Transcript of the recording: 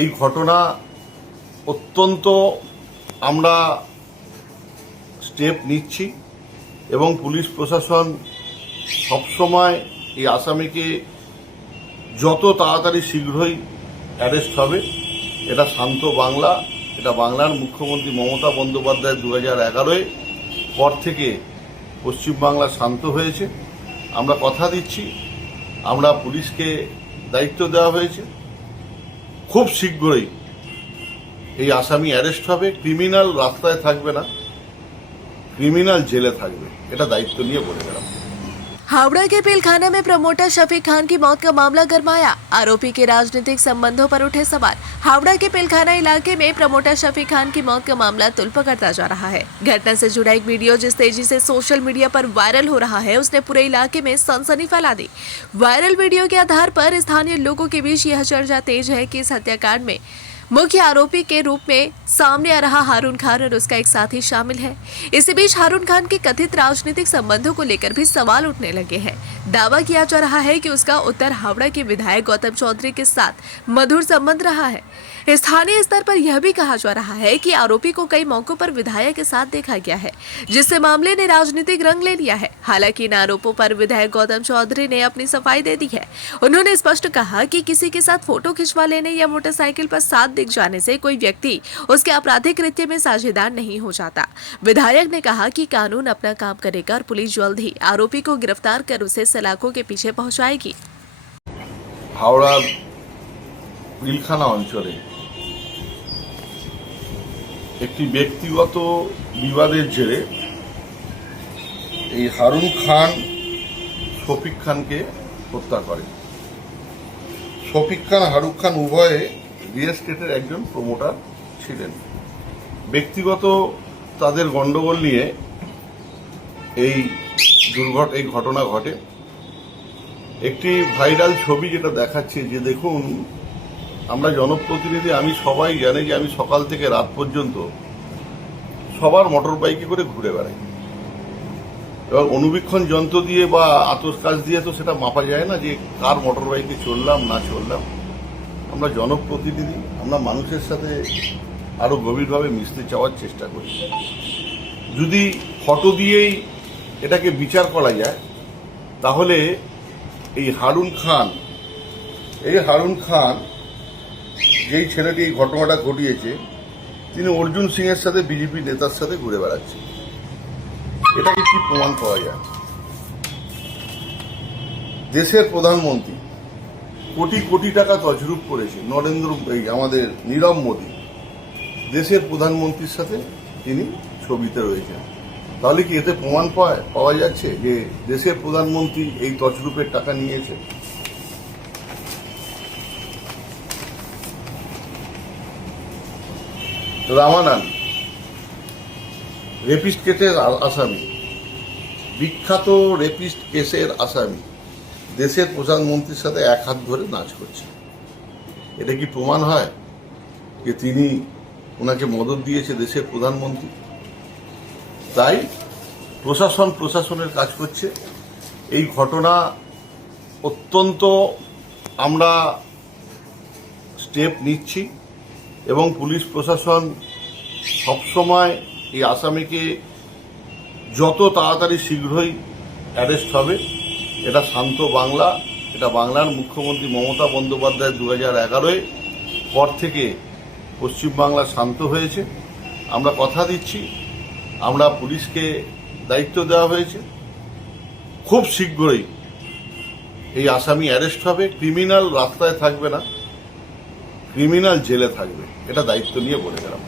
এই ঘটনা অত্যন্ত আমরা স্টেপ নিচ্ছি এবং পুলিশ প্রশাসন সবসময় এই আসামিকে যত তাড়াতাড়ি শীঘ্রই অ্যারেস্ট হবে। এটা শান্ত বাংলা, এটা বাংলার মুখ্যমন্ত্রী মমতা বন্দ্যোপাধ্যায় 2011 পর থেকে পশ্চিমবাংলা শান্ত হয়েছে। আমরা কথা দিচ্ছি, আমরা পুলিশকে দায়িত্ব দেওয়া হয়েছে, খুব শীঘ্রই এই আসামি অ্যারেস্ট হবে। ক্রিমিনাল রাস্তায় থাকবে না, ক্রিমিনাল জেলে থাকবে, এটা দায়িত্ব নিয়ে বলে গেলাম। हावड़ा के पिलखाना में प्रमोटर शफीक खान की मौत का मामला गरमाया। आरोपी के राजनीतिक संबंधों पर उठे सवाल। हावड़ा के पिलखाना इलाके में प्रमोटर शफीक खान की मौत का मामला तुल पकड़ता जा रहा है। घटना से जुड़ा एक वीडियो जिस तेजी से सोशल मीडिया पर वायरल हो रहा है, उसने पूरे इलाके में सनसनी फैला दी। वायरल वीडियो के आधार पर स्थानीय लोगों के बीच यह चर्चा तेज है कि इस हत्याकांड में मुख्य आरोपी के रूप में सामने आ रहा हारून खान और उसका एक साथी शामिल है। इसी बीच हारून खान के कथित राजनीतिक संबंधों को लेकर भी सवाल उठने लगे हैं। दावा किया जा रहा है कि उसका उत्तर हावड़ा के विधायक गौतम चौधरी के साथ मधुर संबंध रहा है। स्थानीय स्तर पर यह भी कहा जा रहा है कि आरोपी को कई मौकों पर विधायक के साथ देखा गया है, जिससे मामले ने राजनीतिक रंग ले लिया है। हालांकि इन आरोपों पर विधायक गौतम चौधरी ने अपनी सफाई दे दी है। उन्होंने स्पष्ट कहा कि किसी के साथ फोटो खिंचवा लेने या मोटरसाइकिल पर साथ दिख जाने से कोई व्यक्ति उसके आपराधिक कृत्य में साझेदार नहीं हो जाता। विधायक ने कहा कि कानून अपना काम करेगा और पुलिस जल्द ही आरोपी को गिरफ्तार कर उसे सलाखों के पीछे पहुंचाएगी। हावड़ा পিলখানা অঞ্চলে একটি ব্যক্তিগত বিবাদের জেরে এই হারুন খান শফিক খানকে হত্যা করে। শফিক খান হারুন খান উভয়ে রিয়েল এস্টেটের একজন প্রমোটার ছিলেন। ব্যক্তিগত তাদের গন্ডগোল নিয়ে এই ঘটনা ঘটে। একটি ভাইরাল ছবি যেটা দেখাচ্ছে যে দেখুন, আমরা জনপ্রতিনিধি, আমি সবাই জানে যে আমি সকাল থেকে রাত পর্যন্ত সবার মোটর বাইকে করে ঘুরে বেড়াই এবং অনুবীক্ষণ যন্ত্র দিয়ে বা আতসকাচ দিয়ে তো সেটা মাপা যায় না যে কার মোটর বাইকে চললাম না চললাম। আমরা জনপ্রতিনিধি, আমরা মানুষের সাথে আরো গভীরভাবে মিশতে চাওয়ার চেষ্টা করি। যদি ফটো দিয়েই এটাকে বিচার করা যায় তাহলে এই হারুন খান যেই ছেলেটি এই ঘটনাটা ঘটিয়েছে, তিনি অর্জুন সিং এর সাথে বিজেপি নেতার সাথে ঘুরে বেড়াচ্ছে। এটাকে কি প্রমাণ পাওয়া যায়? দেশের প্রধানমন্ত্রী কোটি কোটি টাকা তছরূপ করেছে আমাদের নীরব মোদী, দেশের প্রধানমন্ত্রীর সাথে তিনি ছবিতে রয়েছেন। তাহলে কি এতে প্রমাণ পাওয়া যাচ্ছে যে দেশের প্রধানমন্ত্রী এই তছরূপের টাকা নিয়েছে? রামানান রেপিস্ট কেসের আসামি, বিখ্যাত রেপিস্ট কেসের আসামি দেশের প্রধানমন্ত্রীর সাথে এক হাত ধরে নাচ করছে। এটা কি প্রমাণ হয় যে তিনি ওনাকে মদত দিয়েছে দেশের প্রধানমন্ত্রী? তাই প্রশাসনের কাজ করছে। এই ঘটনা অত্যন্ত আমরা স্টেপ নিচ্ছি এবং পুলিশ প্রশাসন সবসময় এই আসামিকে যত তাড়াতাড়ি শীঘ্রই অ্যারেস্ট হবে। এটা শান্ত বাংলা, এটা বাংলার মুখ্যমন্ত্রী মমতা বন্দ্যোপাধ্যায় 2011 পর থেকে পশ্চিমবাংলা শান্ত হয়েছে। আমরা কথা দিচ্ছি, আমরা পুলিশকে দায়িত্ব দেওয়া হয়েছে, খুব শীঘ্রই এই আসামি অ্যারেস্ট হবে। ক্রিমিনাল রাস্তায় থাকবে না, ক্রিমিনাল জেলে থাকবে, এটা দায়িত্ব নিয়ে বলে গেলাম।